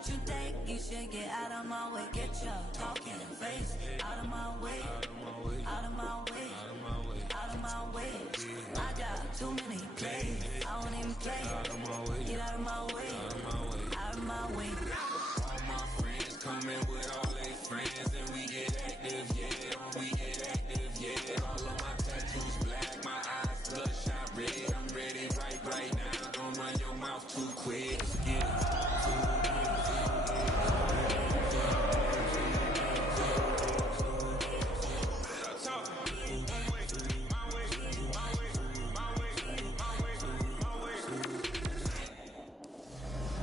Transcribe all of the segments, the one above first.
what you think. You should get out of my way. Get your talking face out of my way. Out of my way. Out of my way. I got too many plays. I don't even play. Get out of my way. Out of my way. All my friends coming with all their friends, and we get active, yeah. We get active, yeah. All of my tattoos black, my eyes bloodshot red. I'm ready right now. Don't run your mouth too quick. Let's get it.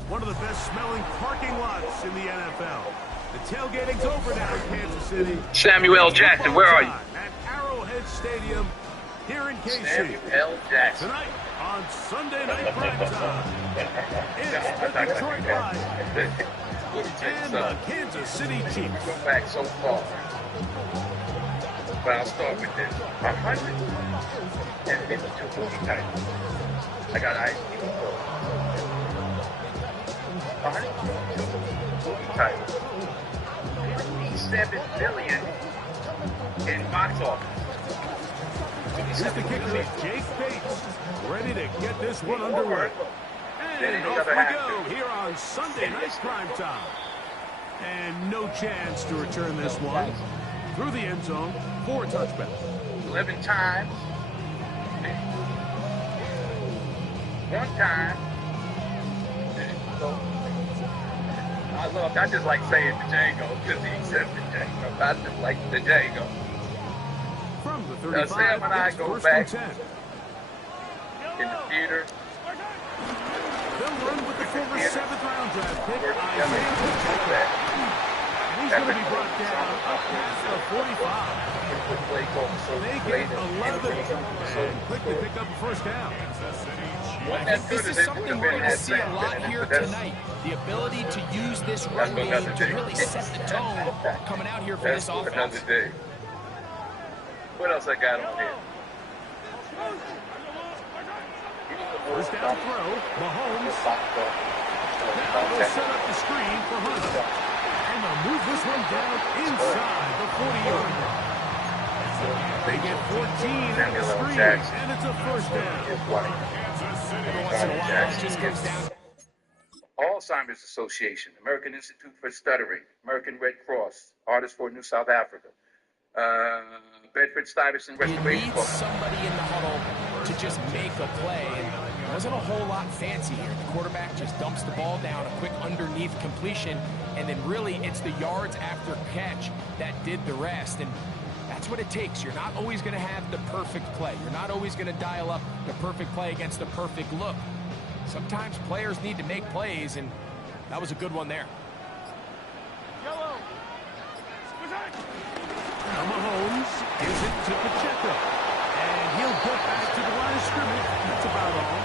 One of the best smelling parking lots in the NFL. The tailgating's over now in Kansas City. Samuel L. Jackson, where are you? At Arrowhead Stadium here in KC. Samuel L. Jackson. Tonight on Sunday Night Primetime, it's the Detroit Lions and the Kansas City Chiefs. Go back so far. But I'll start with this. 152 movie titles. I got IQ. 152 movie titles. 27 billion in box office. Here's the kicker, Jake Bates, ready to get this one underway. And off we go here on Sunday Night Primetime. And no chance to return this one through the end zone for a touchback. 11 times. 1 time. I just like saying the Django because he accepted Django. I just like the Django. From the 35, Sam and I go back in the theater. They'll run with the former 7th round draft pick, Isaiah Pacheco. He's going to be brought down up past the 45. They get 11 and quickly pick up the first down. I think this is something we're going to see a lot here tonight. The ability to use this run game to really set the tone coming out here for this offense. What else I got on here? First down throw, Mahomes. Now they'll set up the screen for Hunt. And they'll move this one down inside the 40-yard line. They get 14 at the screen, and it's a first down. Every once in a while, it just comes down. Alzheimer's Association, American Institute for Stuttering, American Red Cross, Artists for New South Africa, Bedford-Stuyvesant Restoration. You need somebody in the huddle to just make a play. And it wasn't a whole lot fancy here. The quarterback just dumps the ball down, a quick underneath completion, and then really it's the yards after catch that did the rest. And that's what it takes. You're not always going to have the perfect play. You're not always going to dial up the perfect play against the perfect look. Sometimes players need to make plays, and that was a good one there. Now Mahomes gives it to Pacheco. And he'll get back to the line of scrimmage. That's about all.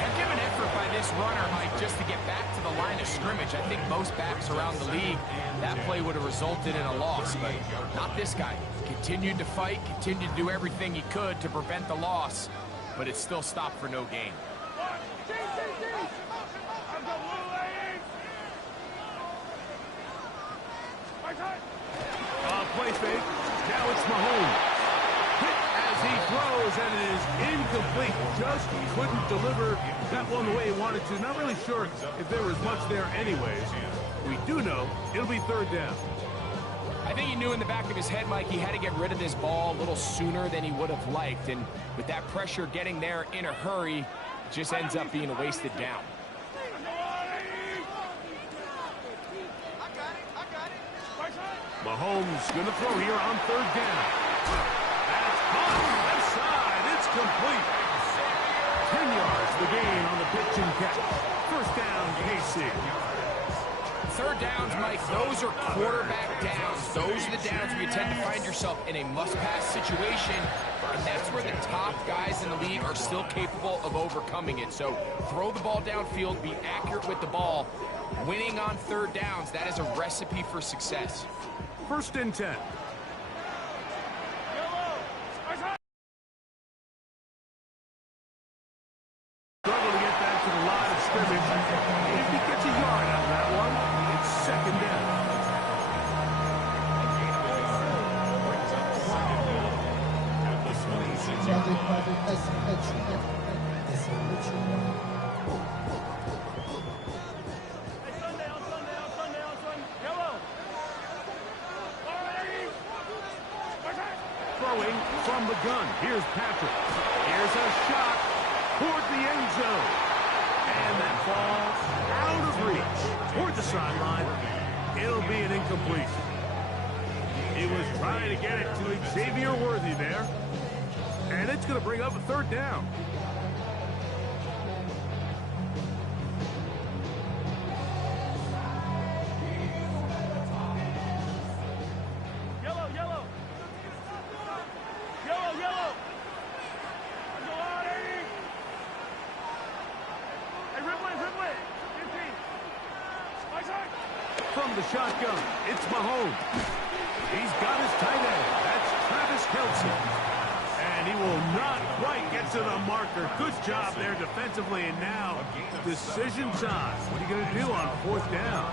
And give an effort by this runner, Mike, just to get back to the line of scrimmage. I think most backs around the league, that play would have resulted in a loss, but not this guy. Continued to fight, continued to do everything he could to prevent the loss, but it still stopped for no gain. Play fake. Now it's Mahomes. Hit as he throws, and it is incomplete. Just couldn't deliver that one the way he wanted to. Not really sure if there was much there anyways. We do know it'll be third down. I think he knew in the back of his head, Mike, he had to get rid of this ball a little sooner than he would have liked. And with that pressure getting there in a hurry, it just ends up being a wasted down. Mahomes going to throw here on third down. That's caught left side. It's complete. 10 yards the gain on the pitch and catch. First down, KC. Third downs, Mike, those are quarterback downs. Those are the downs where you tend to find yourself in a must-pass situation, and that's where the top guys in the league are still capable of overcoming it. So throw the ball downfield, be accurate with the ball. Winning on third downs, that is a recipe for success. First and 10. Struggle to get back to the line of scrimmage. If he gets a yard out of that one, it's second down. Throwing from the gun. Here's Patrick. Here's a shot toward the end zone. And that ball out of reach toward the sideline. It'll be an incompletion. He was trying to get it to Xavier Worthy there. And it's going to bring up a third down. From the shotgun, it's Mahomes. He's got his tight end. That's Travis Kelce. And he will not quite get to the marker. Good job there defensively. And now, decision time. What are you going to do on fourth down?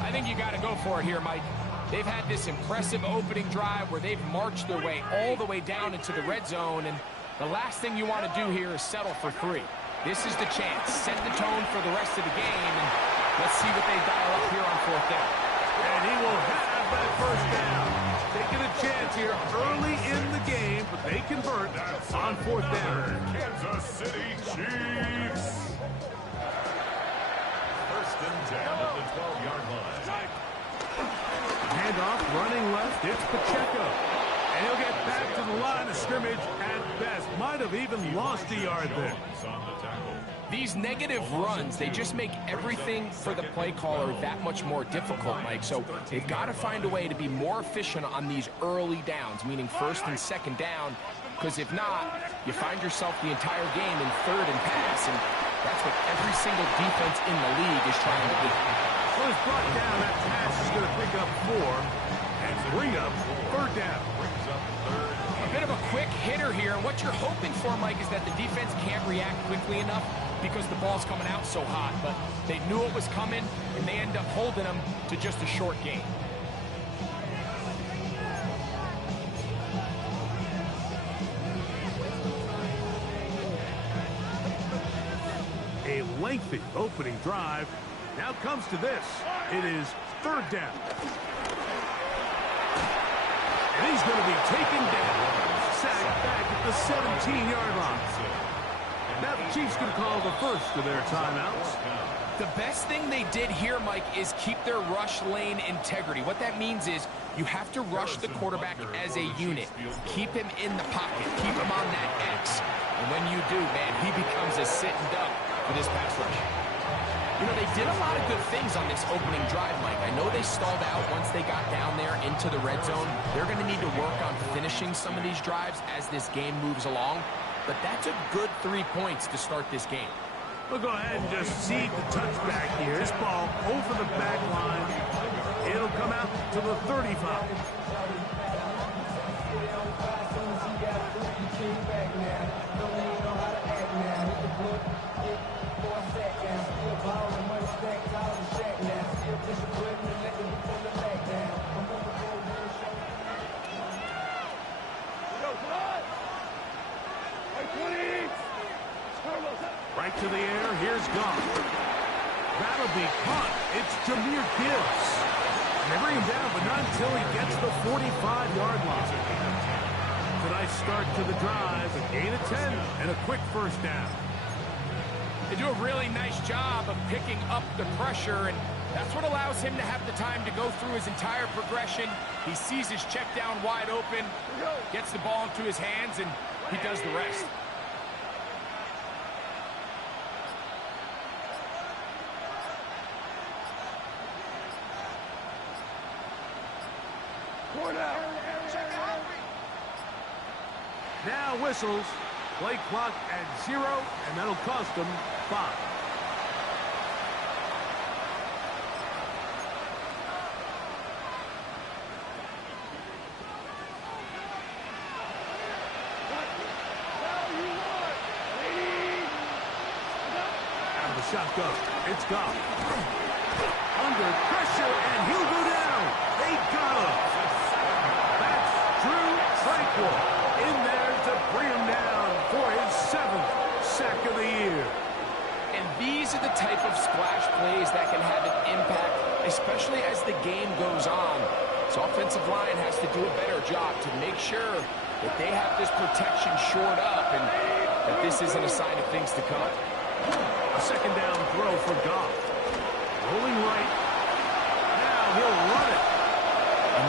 I think you got to go for it here, Mike. They've had this impressive opening drive where they've marched their way all the way down into the red zone. And the last thing you want to do here is settle for 3. This is the chance. Set the tone for the rest of the game. And let's see what they dial up here on fourth down. And he will have that first down. Taking a chance here early in the game, but they convert on fourth down. Kansas City Chiefs. First and 10 at the 12-yard line. Handoff, running left, it's Pacheco. And he'll get back to the line of scrimmage at best. Might have even lost a yard there. These negative runs, they just make everything for the play caller that much more difficult, Mike. So they've got to find a way to be more efficient on these early downs, meaning first and second down, because if not, you find yourself the entire game in third and pass, and that's what every single defense in the league is trying to do. Well, it's brought down. That pass is going to pick up 4 and bring up third down. A bit of a quick hitter here, and what you're hoping for, Mike, is that the defense can't react quickly enough because the ball's coming out so hot, but they knew it was coming, and they end up holding them to just a short gain. A lengthy opening drive. Now comes to this. It is third down. And he's going to be taken down. Sacked back at the 17-yard line. Now the Chiefs can call the first of their timeouts. The best thing they did here, Mike, is keep their rush lane integrity. What that means is you have to rush the quarterback as a unit. Keep him in the pocket. Keep him on that X. And when you do, man, he becomes a sitting duck for this pass rush. You know, they did a lot of good things on this opening drive, Mike. I know they stalled out once they got down there into the red zone. They're going to need to work on finishing some of these drives as this game moves along. But that's a good 3 points to start this game. We'll go ahead and just see the touchback here. This ball over the back line. It'll come out to the 35. Right to the air, here's Goff. That'll be caught. It's Jahmyr Gibbs. And they bring him down, but not until he gets the 45-yard line. It's a nice start to the drive, a gain of 10, and a quick first down. They do a really nice job of picking up the pressure, and that's what allows him to have the time to go through his entire progression. He sees his check down wide open, gets the ball into his hands, and he does the rest. Now whistles. Play clock at 0, and that'll cost them 5. the shot go. It's gone. Under pressure, and he'll go down. They got him. That's Drue Tranquill in there to bring him down for his 7th sack of the year. And these are the type of splash plays that can have an impact, especially as the game goes on. So offensive line has to do a better job to make sure that they have this protection shored up and that this isn't a sign of things to come. A second down throw for Goff. Rolling right. Now he'll run it.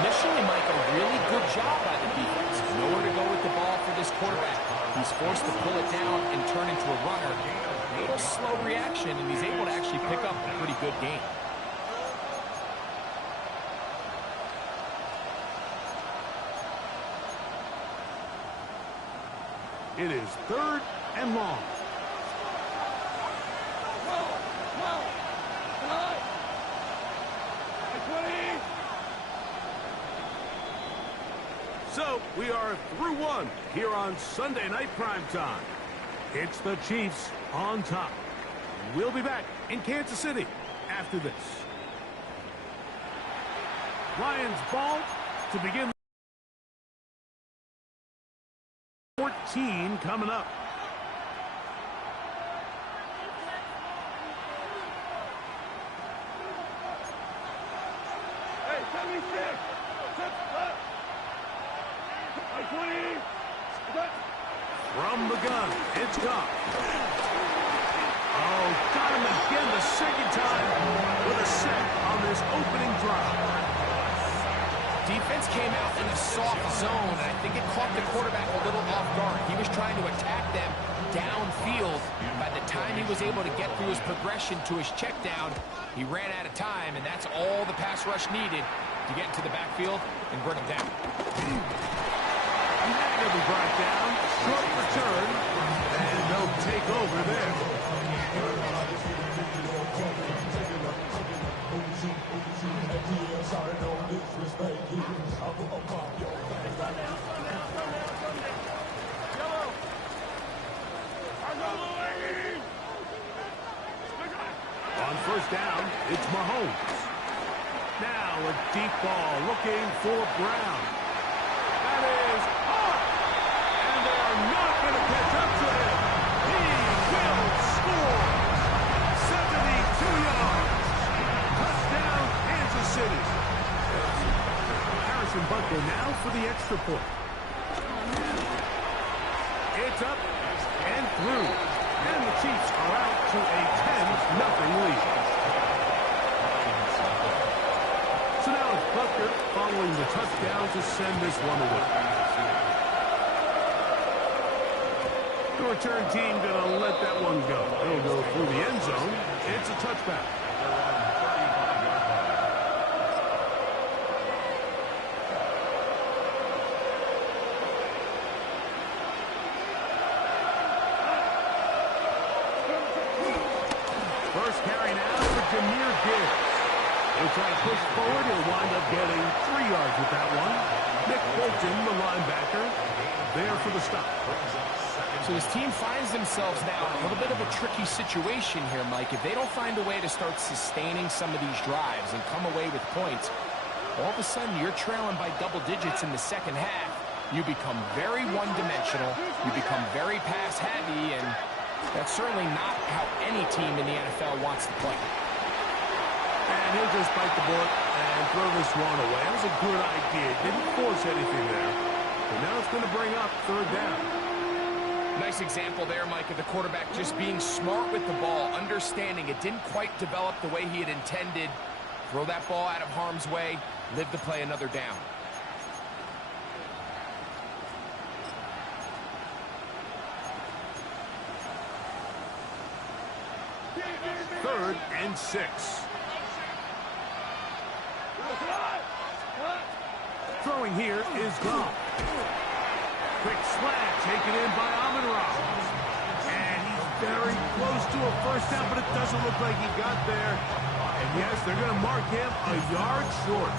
Initially, Mike, a really good job by the defense. Nowhere to go with the ball for this quarterback. He's forced to pull it down and turn into a runner. A little slow reaction, and he's able to actually pick up a pretty good game. It is 3rd and long. So, we are through one here on Sunday Night Primetime. It's the Chiefs on top. We'll be back in Kansas City after this. Lions ball to begin. 14 coming up. Hey, 76. From the gun, it's Goff. Oh, got him again the second time with a sack on this opening drive. Defense came out in a soft zone, and I think it caught the quarterback a little off guard. He was trying to attack them downfield. By the time he was able to get through his progression to his check down, he ran out of time, and that's all the pass rush needed to get into the backfield and bring him down. He'll be brought down, short return, and no takeover there. On first down, it's Mahomes. Now a deep ball looking for Brown. That is hot, and they are not going to catch up to him. He will score. 72 yards. Touchdown, Kansas City. Harrison Butker now for the extra point. It's up and through. And the Chiefs are out to a 10-0 lead. So now it's Butker following the touchdown to send this one away. The return team going to let that one go. It'll go through the end zone. It's a touchback. First carry now for Jahmyr Gibbs. He'll try to push forward. He'll wind up getting 3 yards with that one. Nick Bolton, the linebacker, there for the stop. So his team finds themselves now in a little bit of a tricky situation here, Mike. If they don't find a way to start sustaining some of these drives and come away with points, all of a sudden you're trailing by double digits in the second half. You become very one-dimensional. You become very pass-heavy, and that's certainly not how any team in the NFL wants to play. And he'll just bite the bullet and throw this one away. That was a good idea. Didn't force anything there. But now it's going to bring up third down. Nice example there, Mike, of the quarterback just being smart with the ball, understanding it didn't quite develop the way he had intended. Throw that ball out of harm's way, live to play another down. Third and 6. Throwing here is Goff. Quick slant taken in by Amon-Ra. And he's very close to a first down, but it doesn't look like he got there. And yes, they're going to mark him a yard short.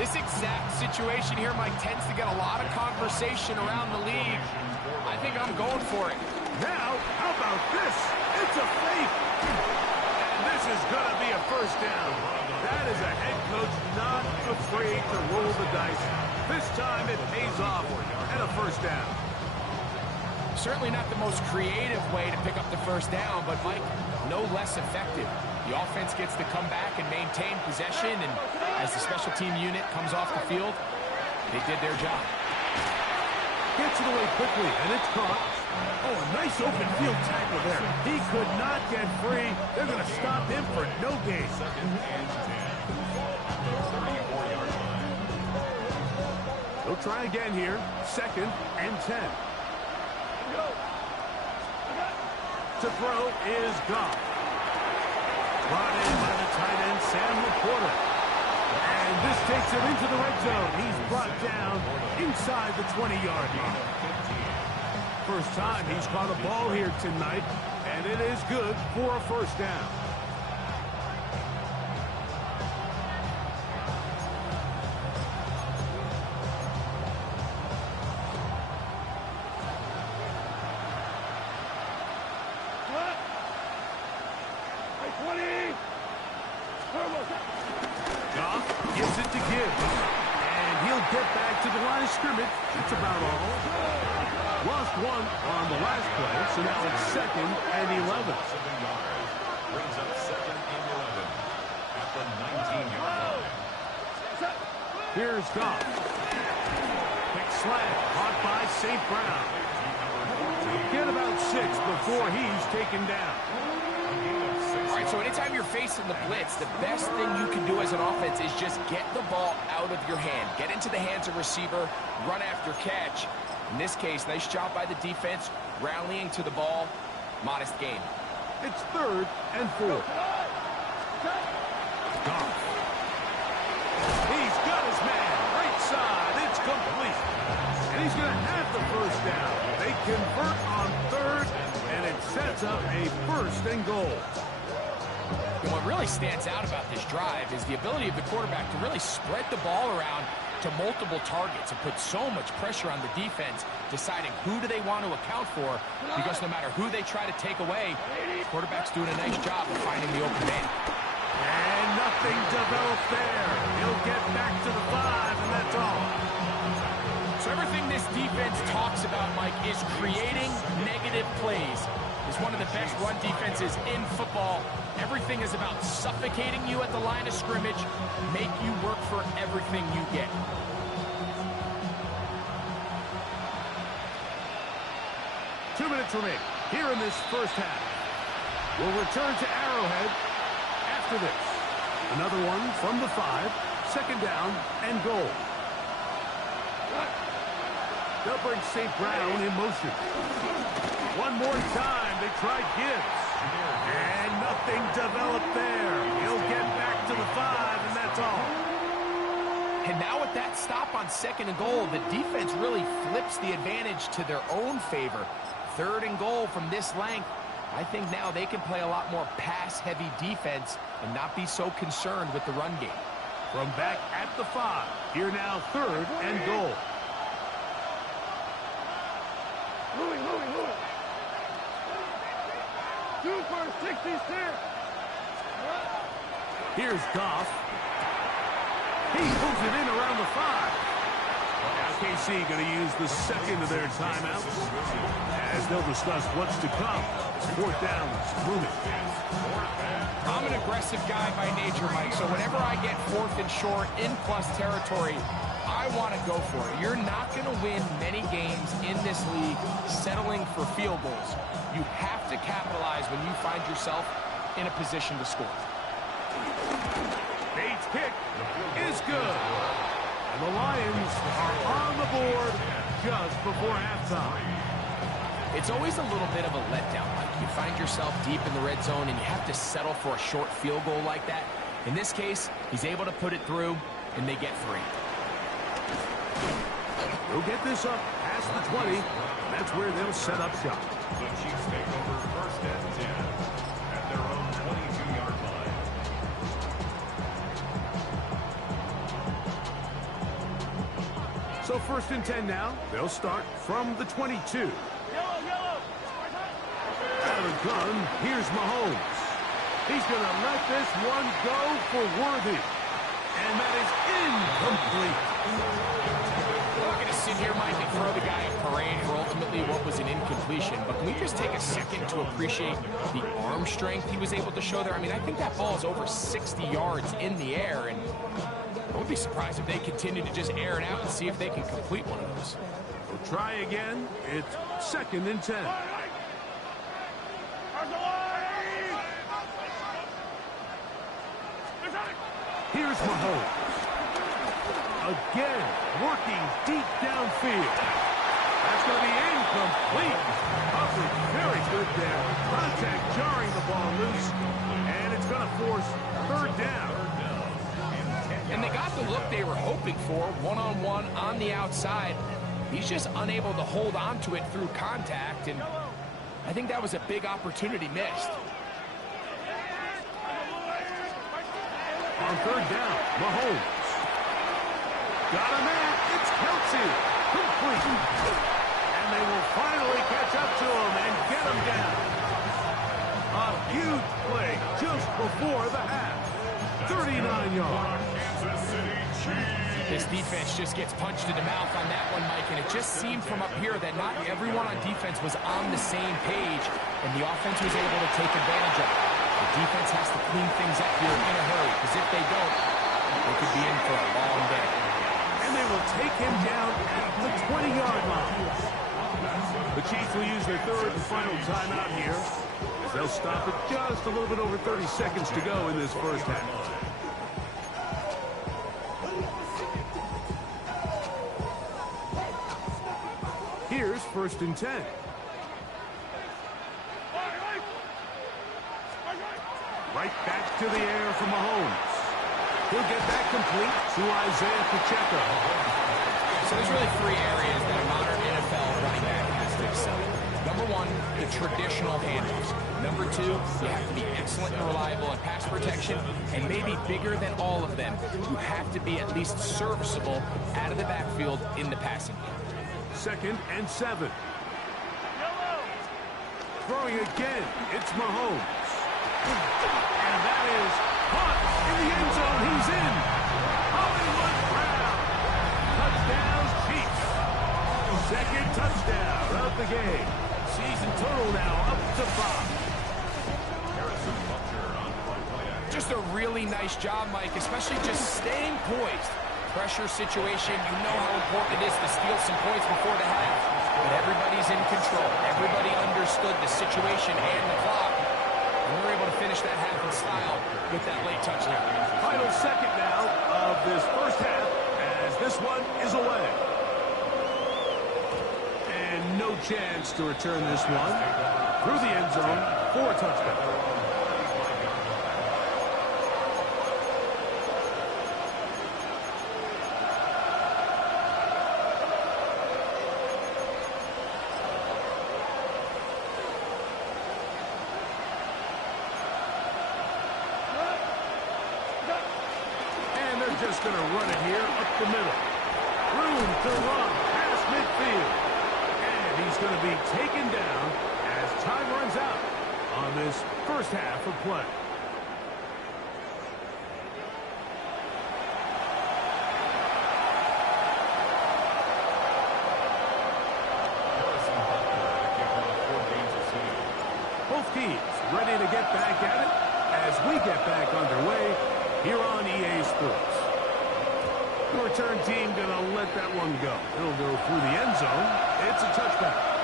This exact situation here, Mike, tends to get a lot of conversation around the league. I think I'm going for it. Now, how about this? It's It's a fake. And this is going to be a first down. That is a head coach not afraid to roll the dice. This time it pays off and a first down. Certainly not the most creative way to pick up the first down, but Mike, no less effective. The offense gets to come back and maintain possession, and as the special team unit comes off the field, they did their job. Gets it away quickly, and it's caught. Oh, a nice open field tackle there. He could not get free. They're going to stop him for no gain. They'll try again here. 2nd and 10. To throw is Goff. Brought in by the tight end, Sam LaPorta. And this takes him into the red zone. He's brought down inside the 20-yard line. First time he's caught a ball here tonight, and it is good for a first down. Goff gives it to Gibbs, and he'll get back to the line of scrimmage. That's about all. Lost one on the last play, so now it's 2nd and 11. Brings up 2nd and 11 at the 19-yard line. Here's Goff. Quick slant, caught by St. Brown. Get about 6 before he's taken down. All right, so anytime you're facing the blitz, the best thing you can do as an offense is just get the ball out of your hand. Get into the hands of receiver, run after catch. In this case, nice job by the defense, rallying to the ball. Modest gain. It's 3rd and 4. Goff. He's got his man. Right side. It's complete. And he's going to have the first down. They convert on 3rd, and it sets up a 1st and goal. And what really stands out about this drive is the ability of the quarterback to really spread the ball around to multiple targets and put so much pressure on the defense, deciding who do they want to account for, because no matter who they try to take away, the quarterback's doing a nice job of finding the open man. And nothing developed there. He'll get back to the 5, and that's all. So everything this defense talks about, Mike, is creating negative plays. It's one of the best run defenses in football. Everything is about suffocating you at the line of scrimmage, make you work for everything you get. Two minutes remaining here in this first half. We'll return to Arrowhead after this. Another one from the 5, 2nd down and goal. They'll bring St. Brown in motion. One more time, they try Gibbs. And nothing developed there. He'll get back to the 5, and that's all. And now with that stop on 2nd and goal, the defense really flips the advantage to their own favor. 3rd and goal from this length. I think now they can play a lot more pass-heavy defense and not be so concerned with the run game. From back at the 5, here now 3rd and goal. Moving. 2 for 66. Here's Goff. He moves it in around the 5. Now KC going to use the 2nd of their timeouts as they'll discuss what's to come. 4th down, moving. I'm an aggressive guy by nature, Mike, so whenever I get 4th and short in plus territory, I want to go for it. You're not going to win many games in this league settling for field goals. You have to capitalize when you find yourself in a position to score. Bates' kick is good. And the Lions are on the board just before halftime. It's always a little bit of a letdown, Mike. You find yourself deep in the red zone and you have to settle for a short field goal like that. In this case, he's able to put it through, and they get 3. They'll get this up past the 20. That's where they'll set up shop. The Chiefs take over 1st and 10 at their own 22-yard line. So 1st and 10 now. They'll start from the 22. Yellow. That'll gun, here's Mahomes. He's going to let this one go for Worthy. And that is incomplete. We're not going to sit here, Mike, and throw the guy a parade for ultimately what was an incompletion, but can we just take a second to appreciate the arm strength he was able to show there? I mean, I think that ball is over 60 yards in the air, and I would be surprised if they continue to just air it out and see if they can complete one of those. We'll try again. It's 2nd and 10. Here's Mahomes. Again, working deep downfield. That's going to be incomplete. Coverage very good there. Contact jarring the ball loose. And it's going to force 3rd down. And they got the look they were hoping for, one-on-one on the outside. He's just unable to hold on to it through contact, and I think that was a big opportunity missed. On 3rd down, Mahomes. Got a man. It's Kelce. Complete. And they will finally catch up to him and get him down. A huge play just before the half. 39 yards. This defense just gets punched in the mouth on that one, Mike, and it just seemed from up here that not everyone on defense was on the same page, and the offense was able to take advantage of it. The defense has to clean things up here in a hurry, because if they don't, they could be in for a long day. And they will take him down at the 20-yard line. The Chiefs will use their 3rd and final timeout here, as they'll stop it just a little bit over 30 seconds to go in this first half. Here's 1st and 10. Right back to the air for Mahomes. He'll get that complete to Isaiah Pacheco. So there's really 3 areas that a modern NFL running back has to excel in. Number 1, the traditional handoffs. Number 2, you have to be excellent and reliable in pass protection, and maybe bigger than all of them, you have to be at least serviceable out of the backfield in the passing game. 2nd and 7. Throwing again, it's Mahomes. And that is caught in the end zone. He's in. Hollywood Brown. Touchdowns, Chiefs. 2nd touchdown of the game. Season total now up to 5. Just a really nice job, Mike, especially just staying poised. Pressure situation, you know how important it is to steal some points before the half. But everybody's in control. Everybody understood the situation and the clock. And we were able to finish that half in style with that late touchdown. Final second now of this first half as this one is away. And no chance to return this one through the end zone for a touchdown. Just going to run it here up the middle. Room to run past midfield. And he's going to be taken down as time runs out on this first half of play. Both teams ready to get back at it as we get back underway here on EA Sports. The return team going to let that one go. It'll go through the end zone. It's a touchback.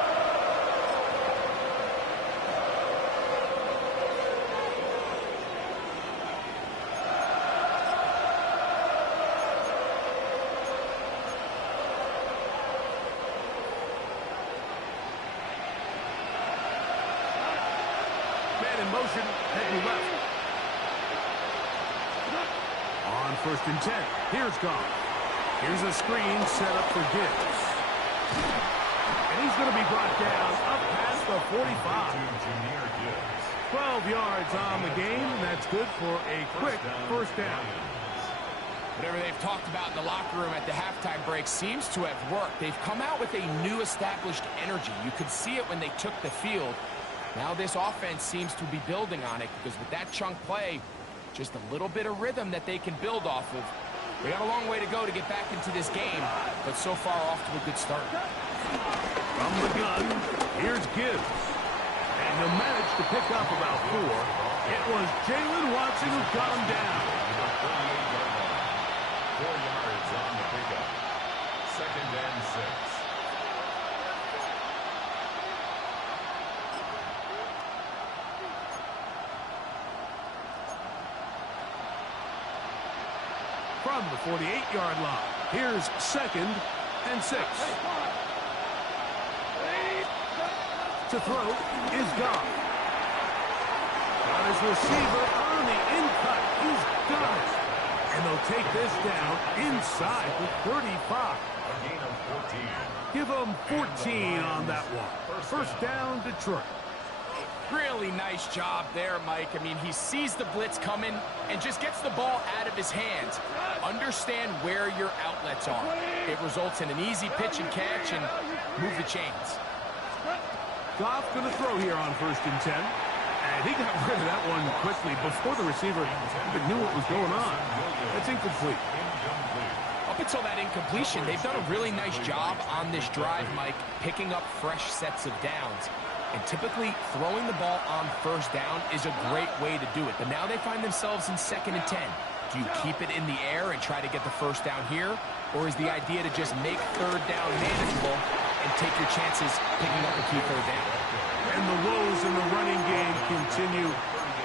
Man in motion, heading left. On 1st and 10, here's Goff. Here's a screen set up for Gibbs. And he's going to be brought down up past the 45. 12 yards on the game. That's good for a quick first down. Whatever they've talked about in the locker room at the halftime break seems to have worked. They've come out with a new established energy. You could see it when they took the field. Now this offense seems to be building on it because with that chunk play, just a little bit of rhythm that they can build off of. They got a long way to go to get back into this game, but so far off to a good start. From the gun, here's Gibbs. And he'll manage to pick up about 4. It was Jalen Watson who got him down. 4 yards on the pickup. 2nd and 6. From the 48-yard line, here's 2nd and 6. To throw is Goff. Got his receiver on the in-cut. He's got it. And they'll take this down inside the 35. A gain of 14. Give them 14 on that one. First down, Detroit. Really nice job there, Mike. I mean, he sees the blitz coming and just gets the ball out of his hands. Understand where your outlets are. It results in an easy pitch and catch and move the chains. Goff going to throw here on 1st and 10. And he got rid of that one quickly before the receiver even knew what was going on. That's incomplete. Up until that incompletion, they've done a really nice job on this drive, Mike, picking up fresh sets of downs. And typically, throwing the ball on 1st down is a great way to do it. But now they find themselves in 2nd and 10. Do you keep it in the air and try to get the 1st down here? Or is the idea to just make 3rd down manageable and take your chances picking up a key 3rd down? And the woes in the running game continue.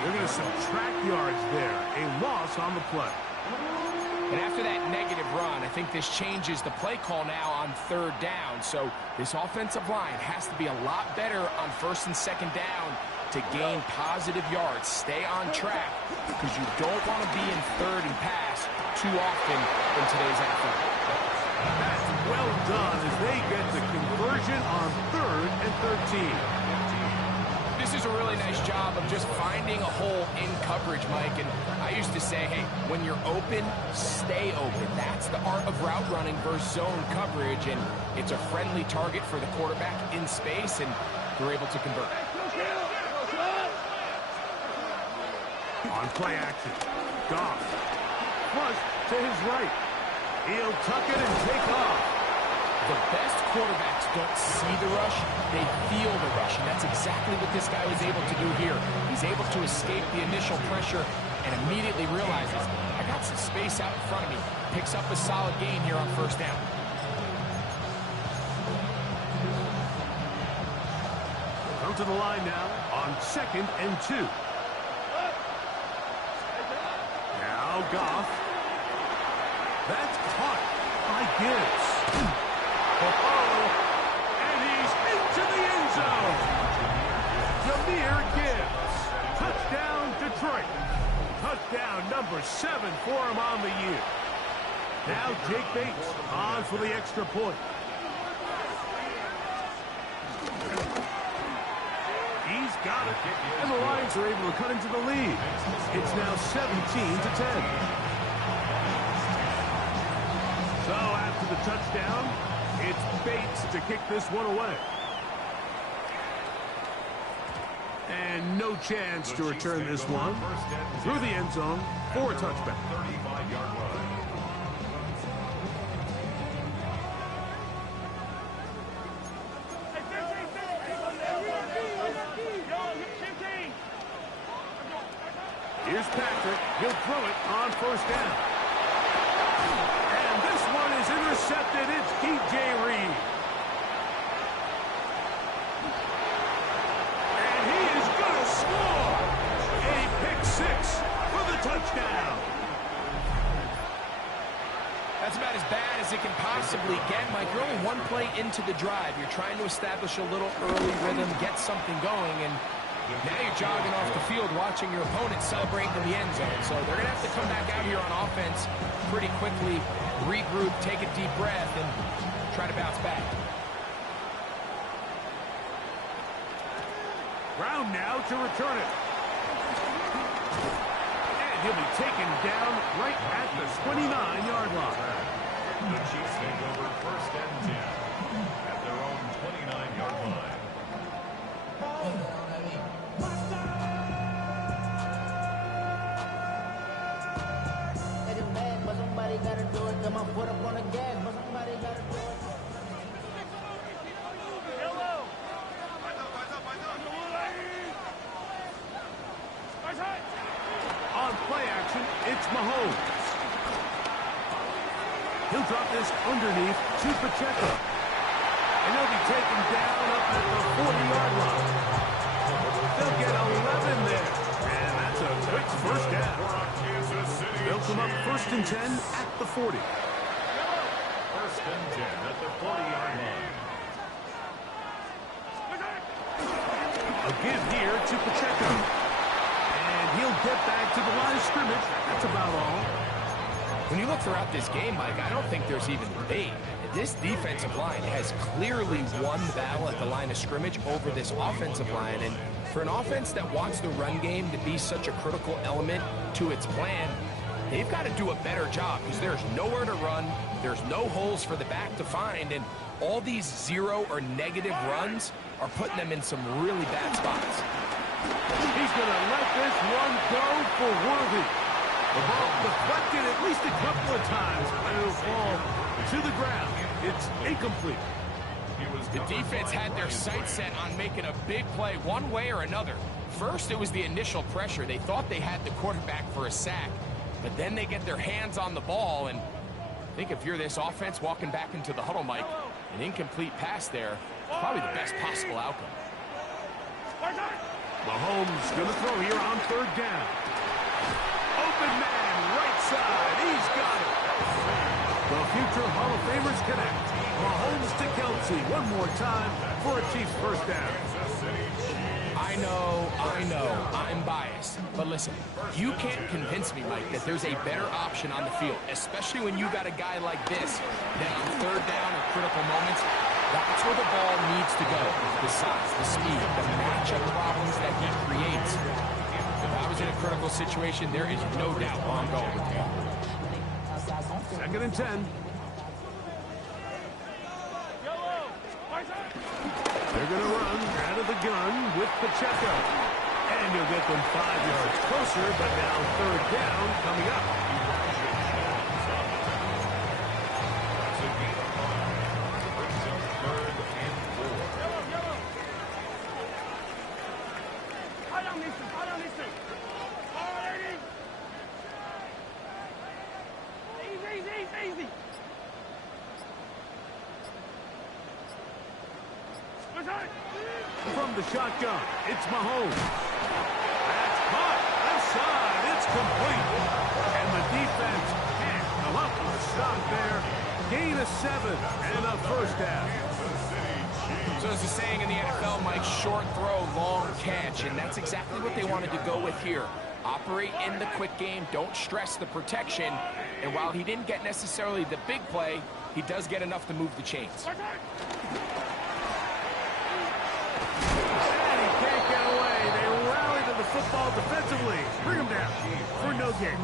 They're going to subtract yards there. A loss on the play. And after that negative run, I think this changes the play call now on 3rd down. So this offensive line has to be a lot better on 1st and 2nd down to gain positive yards. Stay on track because you don't want to be in 3rd and pass too often in today's NFL. That's well done as they get the conversion on 3rd and 13. This is a really nice job of just finding a hole in coverage, Mike. And I used to say, hey, when you're open, stay open. That's the art of route running versus zone coverage. And it's a friendly target for the quarterback in space, and they're able to convert. On play action, Goff. Flush to his right. He'll tuck it and take off. The best quarterbacks don't see the rush, they feel the rush, and that's exactly what this guy was able to do here. He's able to escape the initial pressure and immediately realizes, I got some space out in front of me. Picks up a solid gain here on 1st down. Come to the line now on 2nd and 2. Now Goff. That's caught by Gibbs. And he's into the end zone. Jahmyr Gibbs. Touchdown, Detroit. Touchdown number 7 for him on the year. Now Jake Bates on for the extra point. He's got it. And the Lions are able to cut into the lead. It's now 17-10. So after the touchdown, it's Bates to kick this one away. And no chance to return this one through the end zone for a touchback. 35-yard run. Here's Patrick. He'll throw it on 1st down. And this one is intercepted. It's DJ Reed. And he is going to score. A pick 6 for the touchdown. That's about as bad as it can possibly get, Mike. You're only one play into the drive. You're trying to establish a little early rhythm, get something going, and now you're jogging off the field watching your opponent celebrate in the end zone. So they're going to have to come back out here on offense pretty quickly, regroup, take a deep breath, and try to bounce back. Brown now to return it. And he'll be taken down right at the 29-yard line. The Chiefs take over 1st and 10 at their own 29-yard line. get my foot up on the gas, but somebody gotta do it. On play action, it's Mahomes. He'll drop this underneath to Pacheco. And he'll be taken down up at the 40-yard line. They'll get 11 there. And that's a quick first down. They'll come up 1st and 10 at the 40. 1st and 10 at the 40-yard line. A give here to Pacheco. And he'll get back to the line of scrimmage. That's about all. When you look throughout this game, Mike, I don't think there's even debate. This defensive line has clearly won the battle at the line of scrimmage over this offensive line. And for an offense that wants the run game to be such a critical element to its plan, they've got to do a better job because there's nowhere to run, there's no holes for the back to find, and all these 0 or negative runs are putting them in some really bad spots. He's going to let this one go for Worthy. The ball deflected at least a couple of times, but it'll fall to the ground. It's incomplete. The defense had their sights set on making a big play one way or another. First, it was the initial pressure. They thought they had the quarterback for a sack, but then they get their hands on the ball, and I think if you're this offense walking back into the huddle, Mike, an incomplete pass there, probably the best possible outcome. Mahomes going to throw here on 3rd down. Open man, right side. He's got it. The future Hall of Famers connect. Mahomes to Kelsey one more time for a Chiefs first down. I know, I'm biased. But listen, you can't convince me, Mike, that there's a better option on the field, especially when you got a guy like this that on 3rd down or critical moments, that's where the ball needs to go. The size, the speed, the matchup problems that he creates. If I was in a critical situation, there is no doubt where I'm going with him. 2nd and 10. They're going to run out of the gun with Pacheco. And he'll get them 5 yards closer, but now 3rd down coming up. From the shotgun, it's Mahomes. That's caught. Left side. It's complete. And the defense can't come up with a stop there. Gain of 7 and a first down. So as the saying in the NFL, Mike, short throw, long catch. And that's exactly what they wanted to go with here. Operate in the quick game. Don't stress the protection. And while he didn't get necessarily the big play, he does get enough to move the chains. Football defensively. Bring him down for no gain.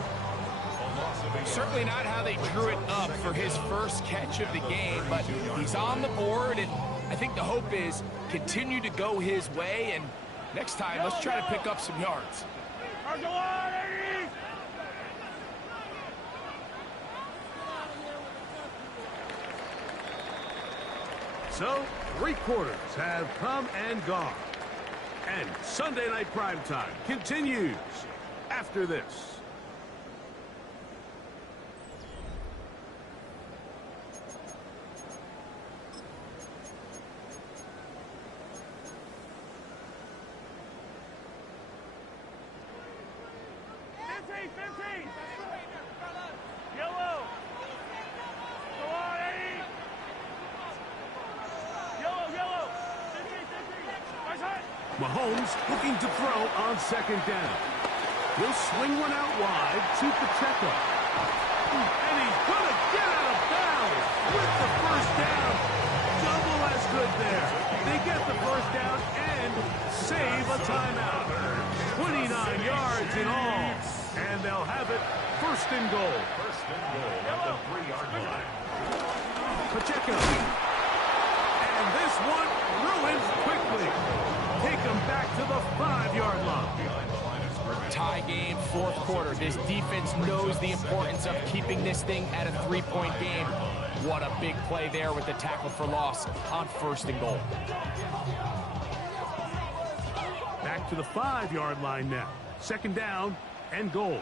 Certainly not how they drew it up for his first catch of the game, but he's on the board, and I think the hope is continue to go his way, and next time, let's try to pick up some yards. So, 3 quarters have come and gone. And Sunday Night Primetime continues after this. Mahomes looking to throw on 2nd down. He'll swing one out wide to Pacheco. And he's going to get out of bounds with the first down. Double as good there. They get the first down and save a timeout. 29 yards in all. And they'll have it 1st and goal. 1st and goal at the 3-yard line. Pacheco. And this one ruins quickly. Take them back to the 5-yard line. Ty tie-game fourth quarter. This defense knows the importance of keeping this thing at a three-point game. What a big play there with the tackle for loss on 1st and goal. Back to the 5-yard line now. 2nd down and goal.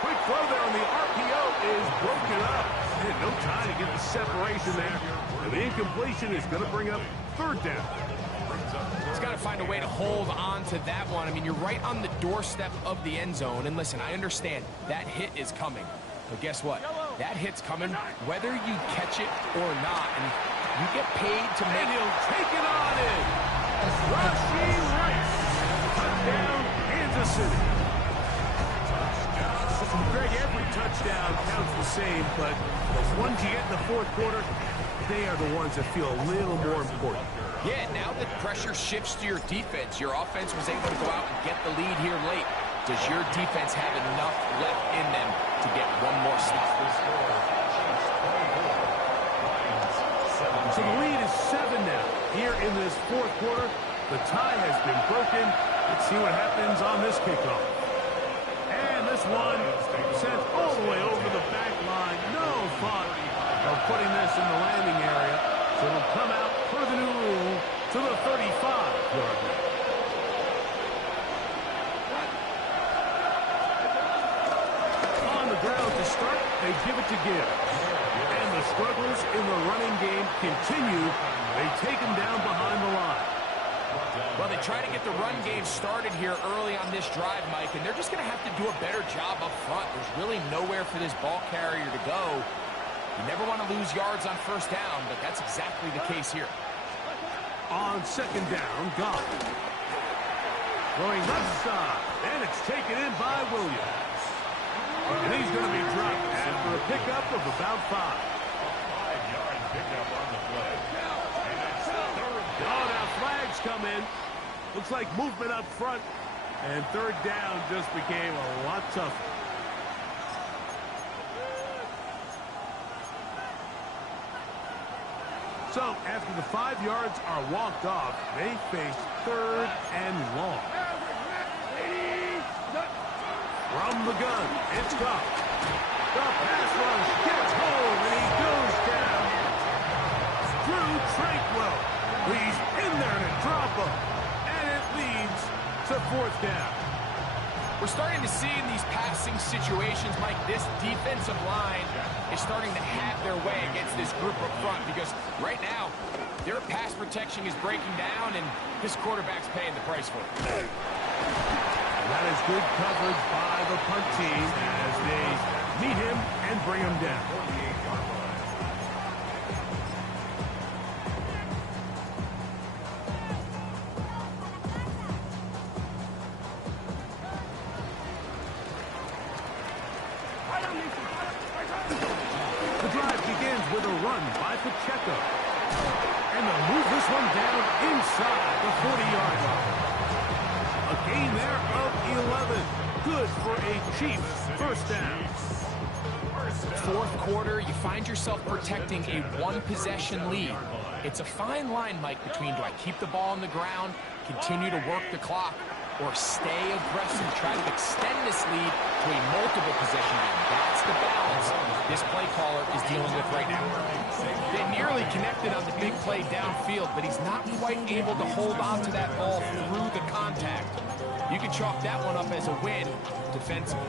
Quick throw there on the RPO is broken up. And no time to get the separation there. And the incompletion is going to bring up 3rd down. He's got to find a way to hold on to that one. I mean, you're right on the doorstep of the end zone. And listen, I understand that hit is coming. But guess what? That hit's coming whether you catch it or not. And you get paid to make... And he'll take it on in. Rashee Rice. Touchdown, Kansas City. Greg, every touchdown counts the same, but the ones you get in the 4th quarter, they are the ones that feel a little more important. Yeah, now that pressure shifts to your defense, your offense was able to go out and get the lead here late. Does your defense have enough left in them to get one more stop? So the lead is 7 now. Here in this 4th quarter, the tie has been broken. Let's see what happens on this kickoff. And this one sent all the way over the back line. No thought of putting this in the landing area. So it'll come out per the new rule to the 35-yard line. On the ground to start, they give it to Gibbs. And the struggles in the running game continue. They take him down behind the line. Well, they try to get the run game started here early on this drive, Mike, and they're just going to have to do a better job up front. There's really nowhere for this ball carrier to go. You never want to lose yards on 1st down, but that's exactly the case here. On 2nd down, Goff. Throwing left side, and it's taken in by Williams. And he's going to be dropped after a pickup of about 5. 5-yard pickup on the play. And that's 3rd down. Oh, now flags come in. Looks like movement up front. And 3rd down just became a lot tougher. So, after the 5 yards are walked off, they face 3rd and long. From the gun, it's Goff. The pass rush gets home, and he goes down. Drew Tranquill. He's in there to drop him. And it leads to 4th down. We're starting to see in these passing situations, Mike, this defensive line is starting to have their way against this group up front because right now, their pass protection is breaking down, and this quarterback's paying the price for it. That is good coverage by the punt team as they meet him and bring him down. The drive begins with a run by Pacheco. And they'll move this one down inside the 40-yard line. A gain there of 11. Good for a Chiefs 1st down. 4th quarter, you find yourself protecting a one-possession lead. It's a fine line, Mike, between do I keep the ball on the ground, continue to work the clock, or stay aggressive, try to extend this lead to a multiple possession game. That's the balance this play caller is dealing with right now. They nearly connected on the big play downfield, but he's not quite able to hold on to that ball through the contact. You can chalk that one up as a win defensively.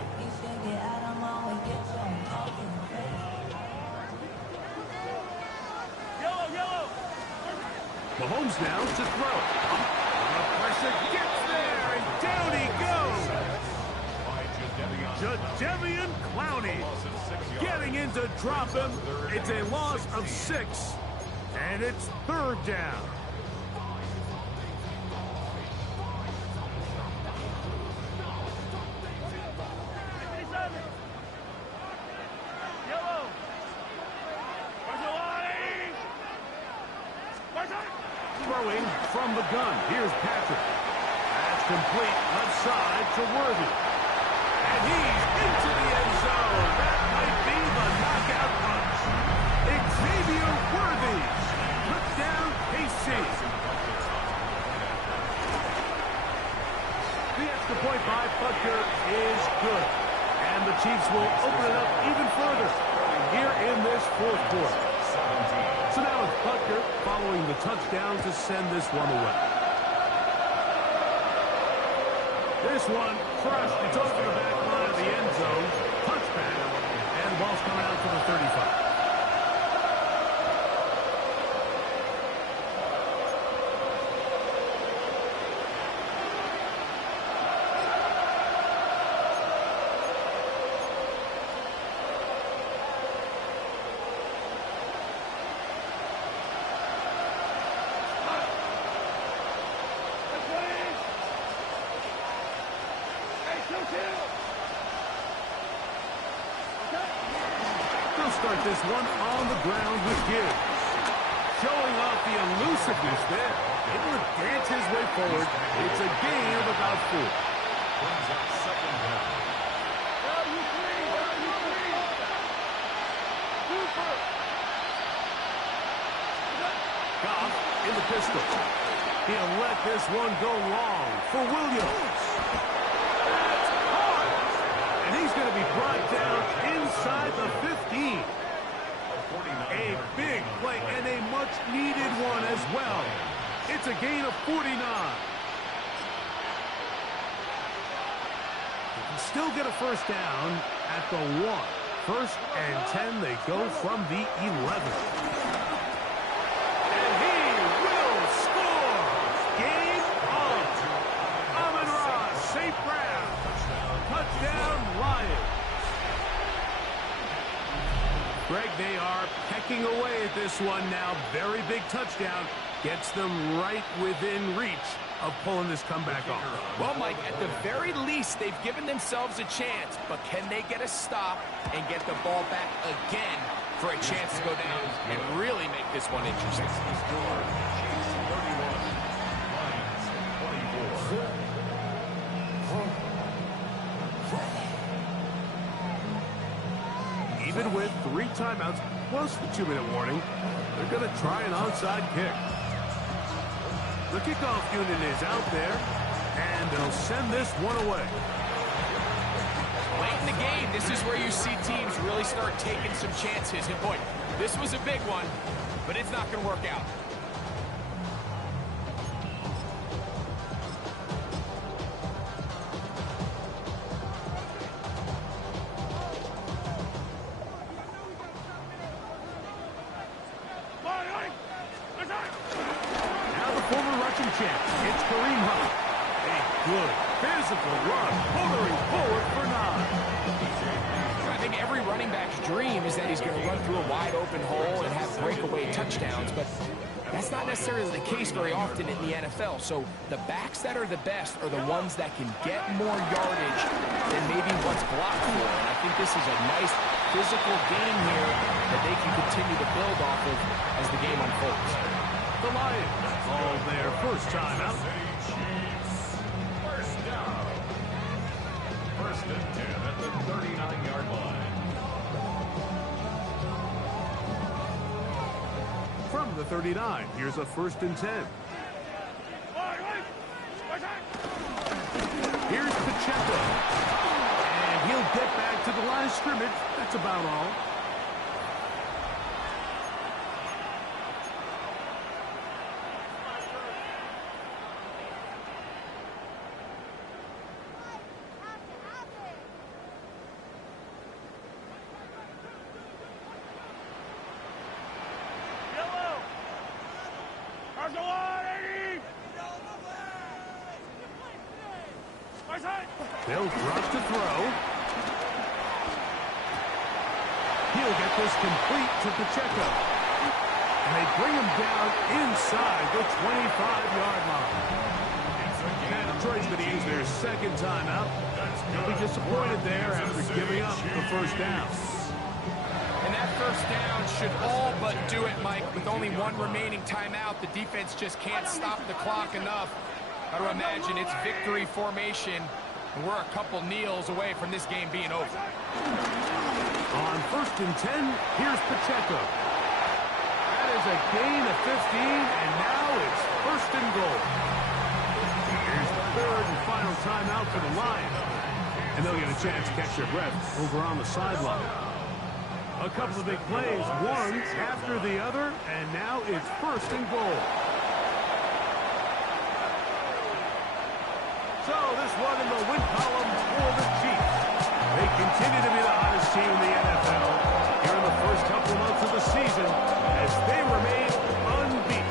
Mahomes now to throw. The pressure gets there, and down he goes. Jadeveon Clowney getting in to drop him. It's a loss of 6, and it's 3rd down. Throwing from the gun. Here's Patrick. That's complete left side to Worthy. And he's into the end zone. That might be the knockout punch. Xavier Worthy. Touchdown, KC. point by Butker is good. And the Chiefs will open it up even further here in this fourth quarter. So now it's Butker following the touchdown to send this one away. This one crushed. It's over the back line of the end zone. Touchback. And the ball's coming out to the 35. Start this one on the ground with Gibbs. Showing off the elusiveness there. Able to dance his way forward. It's a gain of about 4. Brings up second down. Goff in the pistol. He'll let this one go long for Williams. That's hard. And he's going to be brought down inside the 15. A big play and a much-needed one as well. It's a gain of 49. They can still get a first down at the 1. First and 10, they go from the 11. And he will score! Game on! Amon-Ra St. Brown. Touchdown, Lions. Greg, they are pecking away at this one now. Very big touchdown. Gets them right within reach of pulling this comeback off. Well, Mike, at the very least, they've given themselves a chance. But can they get a stop and get the ball back again for a chance to go down and really make this one interesting? Even with 3 timeouts plus the 2-minute warning, they're going to try an onside kick. The kickoff unit is out there, and they'll send this one away. Late in the game, this is where you see teams really start taking some chances. And boy, this was a big one, but it's not going to work out. It's Kareem Hunt. A good physical run, motoring forward for 9. I think every running back's dream is that he's going to run through a wide open hole and have breakaway touchdowns, but that's not necessarily the case very often in the NFL. So the backs that are the best are the ones that can get more yardage than maybe what's blocked for. And I think this is a nice physical game here that they can continue to build off of as the game unfolds. The Lions call their first time out. First down. First and 10 at the 39-yard line. From the 39, here's a first and 10. Here's Pacheco. And he'll get back to the line of scrimmage. That's about all. They'll drop to throw. He'll get this complete to Pacheco. And they bring him down inside the 25-yard line. And Detroit's going to use their second timeout. They'll be disappointed there after giving up the first down. And that first down should all but do it, Mike. With only 1 remaining timeout, the defense just can't stop the clock enough. I would imagine it's victory formation. And we're a couple kneels away from this game being over. On first and 10, here's Pacheco. That is a gain of 15, and now it's first and goal. Here's the third and final timeout for the Lions. And they'll get a chance to catch their breath over on the sideline. A couple of big plays, one after the other, and now it's first and goal. So this one in the win column for the Chiefs. They continue to be the hottest team in the NFL here in the first couple months of the season as they remain unbeaten.